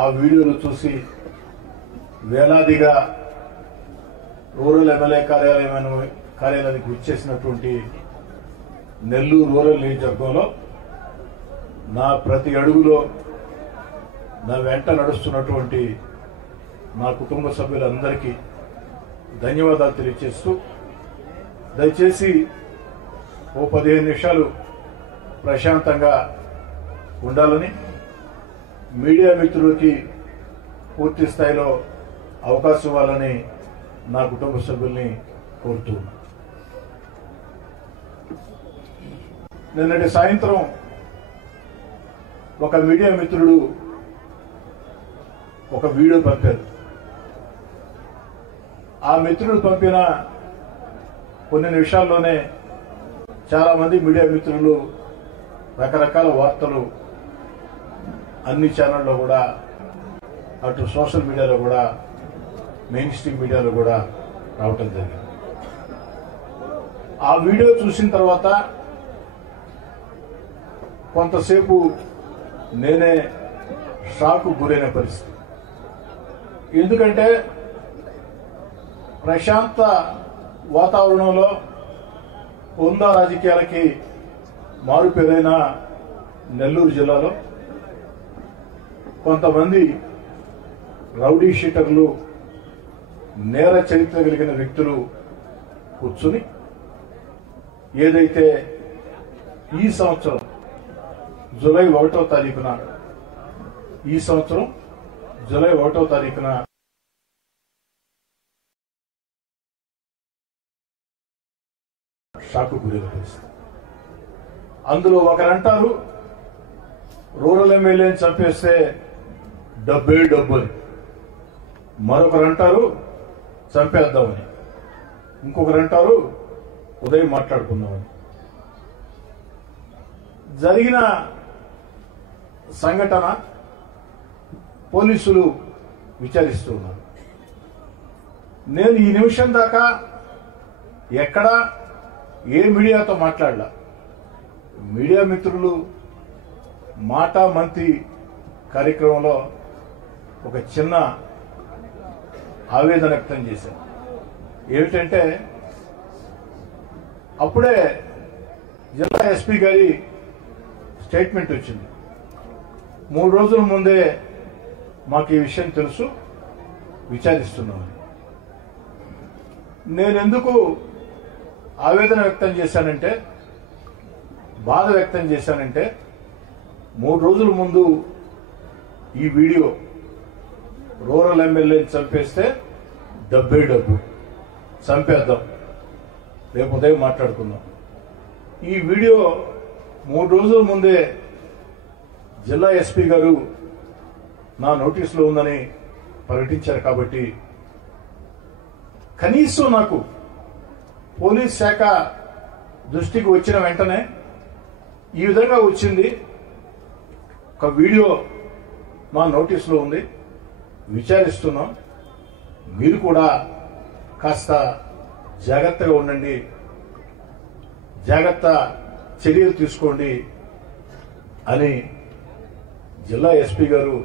ఆ వీడియోలు చూసి వేలాదిగా రూరల్ ఎమ్మెల్యే కార్యాలయానికి విచ్చేసినటువంటి నెల్లూరు రూరల్ నియోజకవర్గంలో నా ప్రతి అడుగులో నా వెంట నడుస్తున్నటువంటి నా కుటుంబ సభ్యులందరికీ ధన్యవాదాలు తెలియజేస్తూ దయచేసి ఓ 15 నిమిషాలు ప్రశాంతంగా ఉండాలని మీడియా మిత్రులకి పూర్తి స్థాయిలో అవకాశం ఇవ్వాలని నా కుటుంబ సభ్యుల్ని కోరుతూ నిన్నటి సాయంత్రం ఒక మీడియా మిత్రుడు ఒక వీడియో పంపారు. ఆ మిత్రుడు పంపిన కొన్ని నిమిషాల్లోనే చాలా మంది మీడియా మిత్రులు రకరకాల వార్తలు అన్ని ఛానల్లో కూడా, అటు సోషల్ మీడియాలో కూడా, మెయిన్ స్ట్రీమ్ మీడియాలో కూడా రావటం జరిగింది. ఆ వీడియో చూసిన తర్వాత కొంతసేపు నేనే షాక్ గురైన పరిస్థితి. ఎందుకంటే ప్రశాంత వాతావరణంలో ఉందా రాజకీయాలకి మారుపేరైన నెల్లూరు జిల్లాలో కొంతమంది రౌడీ షీటర్లు, నేర చరిత్ర కలిగిన వ్యక్తులు కూర్చుని ఏదైతే ఈ సంవత్సరం జూలై 1వ తారీఖున షాకు గురైన పరిస్థితి. అందులో ఒకరంటారు రూరల్ ఎమ్మెల్యేని చంపేస్తే డబ్బే డబ్బు అని, మరొకరంటారు చంపేద్దామని, ఇంకొకరంటారు ఉదయం మాట్లాడుకుందామని. జరిగిన సంఘటన పోలీసులు విచారిస్తూ ఉన్నారు. నేను ఈ నిమిషం దాకా ఎక్కడా ఏ మీడియాతో మాట్లాడలా. మీడియా మిత్రులు మాటా మంతి కార్యక్రమంలో ఒక చిన్న ఆవేదన వ్యక్తం చేశాను. ఏమిటంటే అప్పుడే జిల్లా ఎస్పీ గారి స్టేట్మెంట్ వచ్చింది. 3 రోజుల ముందే మాకు ఈ విషయం తెలుసు, విచారిస్తున్నామని. నేనెందుకు ఆవేదన వ్యక్తం చేశానంటే, బాధ వ్యక్తం చేశానంటే, 3 రోజుల ముందు ఈ వీడియో రూరల్ ఎమ్మెల్యేని చంపేస్తే డబ్బే డబ్బు, చంపేద్దాం, రేపు ఉదయం మాట్లాడుకుందాం. ఈ వీడియో 3 రోజుల ముందే జిల్లా ఎస్పీ గారు నా నోటీసులో ఉందని ప్రకటించారు. కాబట్టి కనీసం నాకు పోలీస్ శాఖ దృష్టికి వచ్చిన వెంటనే ఈ విధంగా వచ్చింది, ఒక వీడియో మా నోటీసులో ఉంది, విచారిస్తున్నాం, మీరు కూడా కాస్త జాగ్రత్తగా ఉండండి, జాగ్రత్త చర్యలు తీసుకోండి అని జిల్లా ఎస్పీ గారు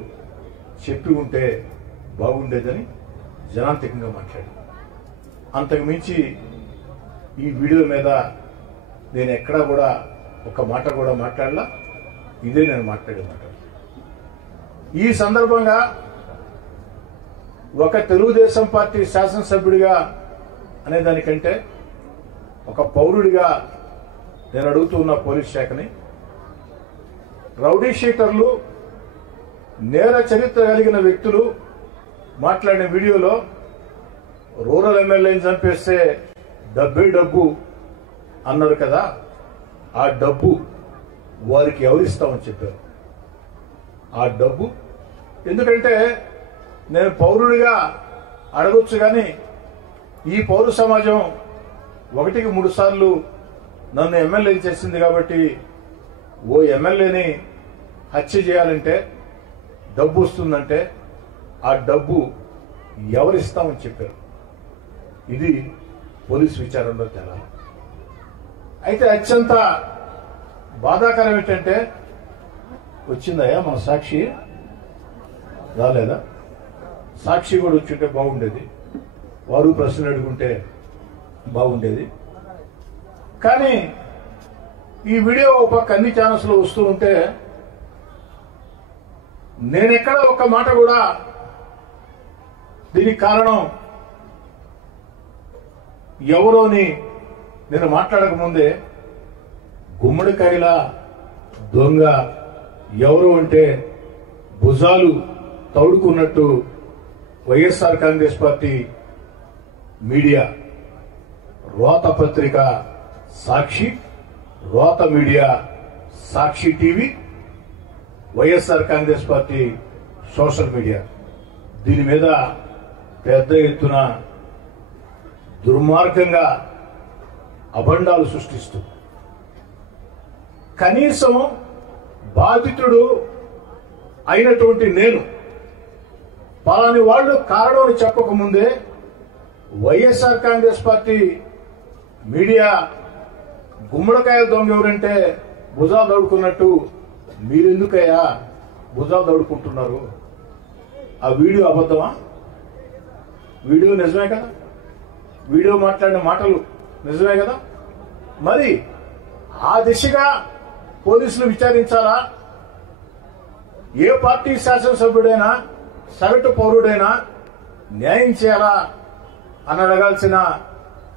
చెప్పి ఉంటే బాగుండేదని జనాంతికంగా మాట్లాడారు. అంతకు మించి ఈ వీడియో మీద నేను ఎక్కడా కూడా ఒక మాట కూడా మాట్లాడలా. ఇదే నేను మాట్లాడే మాట. ఈ సందర్భంగా ఒక తెలుగుదేశం పార్టీ శాసనసభ్యుడిగా అనేదానికంటే ఒక పౌరుడిగా నేను అడుగుతున్న పోలీస్ శాఖని, రౌడీ షీటర్లు, నేర చరిత్ర కలిగిన వ్యక్తులు మాట్లాడిన వీడియోలో రూరల్ ఎమ్మెల్యేని చంపేస్తే డబ్బే డబ్బు అన్నారు కదా, ఆ డబ్బు వారికి ఎవరిస్తామని చెప్పారు. ఆ డబ్బు ఎందుకంటే నేను పౌరుడిగా అడగొచ్చు, కానీ ఈ పౌర సమాజం 1కి 3 సార్లు నన్ను ఎమ్మెల్యే చేసింది. కాబట్టి ఓ ఎమ్మెల్యేని హత్య చేయాలంటే డబ్బు వస్తుందంటే ఆ డబ్బు ఎవరిస్తామని చెప్పారు. ఇది పోలీసు విచారణలో తేలా. అయితే అత్యంత బాధాకరం ఏంటంటే, వచ్చిందయ్యా మన సాక్షి, రాలేదా? సాక్షి కూడా వచ్చుంటే బాగుండేది, వారు ప్రశ్నలు అడుగుంటే బాగుండేది. కానీ ఈ వీడియో ఒక అన్ని ఛానల్స్ లో వస్తూ ఉంటే నేనెక్కడ ఒక మాట కూడా దీనికి కారణం ఎవరోని నేను మాట్లాడకముందే గుమ్మడికాయల దొంగ ఎవరు అంటే భుజాలు తౌడుకున్నట్టు వైఎస్ఆర్ కాంగ్రెస్ పార్టీ మీడియా, రోత పత్రిక సాక్షి, రోత media Sakshi TV, YSR Congress party social media దీని మీద పెద్ద ఎత్తున దుర్మార్గంగా అభండాలు సృష్టిస్తూ కనీసం బాధితుడు అయినటువంటి నేను పలాని వాళ్ళు కారణం చెప్పకముందే వైఎస్ఆర్ కాంగ్రెస్ పార్టీ మీడియా గుమ్మడికాయల దొంగ ఎవరంటే భుజాలు దౌడుకున్నట్టు మీరెందుకయ్యా భుజాలు దౌడుకుంటున్నారు? ఆ వీడియో అబద్ధమా? వీడియో నిజమే కదా? వీడియో మాట్లాడిన మాటలు నిజమే కదా? మరి ఆ దిశగా పోలీసులు విచారించాలా? ఏ పార్టీ శాసనసభ్యుడైనా సగటు పౌరుడైనా న్యాయం చేయాలా అని అడగాల్సిన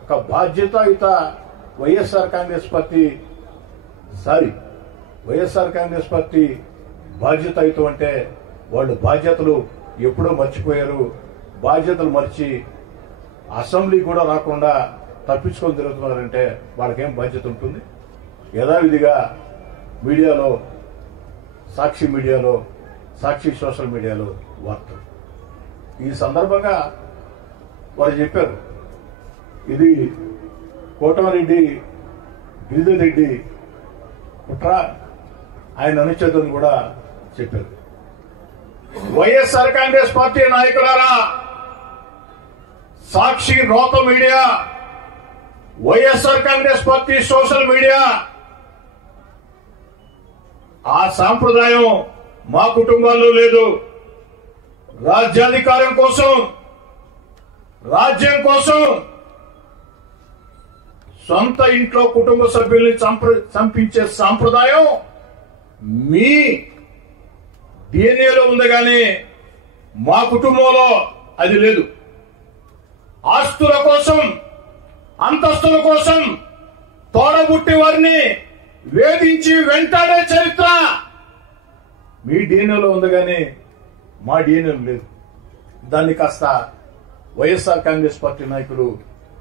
ఒక బాధ్యతాయుత వైఎస్ఆర్ కాంగ్రెస్ పార్టీ బాధ్యతాయుతం అంటే వాళ్ళు బాధ్యతలు ఎప్పుడో మర్చిపోయారు. బాధ్యతలు మర్చి అసెంబ్లీ కూడా రాకుండా తప్పించుకొని తిరుగుతున్నారంటే వాళ్ళకేం బాధ్యత ఉంటుంది? యథావిధిగా మీడియాలో, సాక్షి మీడియాలో, సాక్షి సోషల్ మీడియాలో వార్తలు. ఈ సందర్భంగా వారు చెప్పారు, ఇది కోటమిరెడ్డి గిరిధర్ రెడ్డి కుట్ర, ఆయన అనుచేతను కూడా చెప్పారు. వైఎస్ఆర్ కాంగ్రెస్ పార్టీ నాయకులారా, సాక్షి రోత media, YSR Congress party social media, ఆ సాంప్రదాయం మా కుటుంబాల్లో లేదు. రాజ్యాధికారం కోసం, రాజ్యం కోసం సొంత ఇంట్లో కుటుంబ సభ్యుల్ని చంపించే సాంప్రదాయం మీ డిఎన్ఏలో ఉంది, కానీ మా కుటుంబంలో అది లేదు. ఆస్తుల కోసం, అంతస్తుల కోసం తోడబుట్టి వారిని వేధించి వెంటాడే చరిత్ర మీ డిఎన్ఏలో ఉంది, కానీ మా డిఎన్ఏలో లేదు. దాన్ని కాస్త వైఎస్ఆర్ కాంగ్రెస్ పార్టీ నాయకులు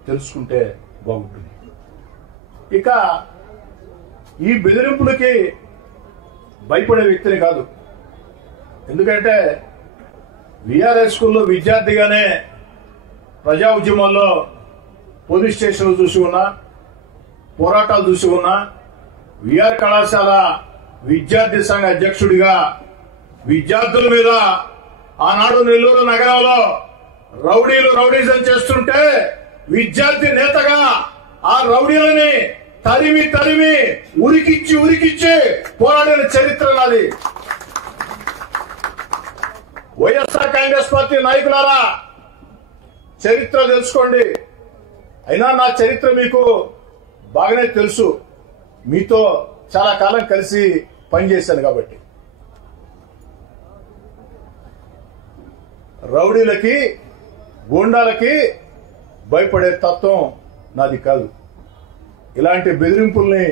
తెలుసుకుంటే బాగుంటుంది. ఇక ఈ బెదిరింపులకి భయపడే వ్యక్తిని కాదు. ఎందుకంటే విఆర్ఎస్ స్కూల్లో విద్యార్థిగానే ప్రజా ఉద్యమాల్లో పోలీస్ స్టేషన్లు చూసి ఉన్నా, పోరాటాలు చూసి ఉన్నా, విఆర్ కళాశాల విద్యార్థి సంఘ అధ్యక్షుడిగా విద్యార్థుల మీద ఆనాడు నెల్లూరు నగరంలో రౌడీజం చేస్తుంటే విద్యార్థి నేతగా ఆ రౌడీలని తరిమి ఉరికిచ్చి పోరాడిన చరిత్ర నాది. వైఎస్ఆర్ కాంగ్రెస్ పార్టీ నాయకులారా, చరిత్ర తెలుసుకోండి. అయినా నా చరిత్ర మీకు బాగానే తెలుసు, మీతో చాలా కాలం కలిసి పనిచేశాను కాబట్టి. రౌడీలకి, గూండాలకి భయపడే తత్వం నాది కాదు. ఇలాంటి బెదిరింపుల్ని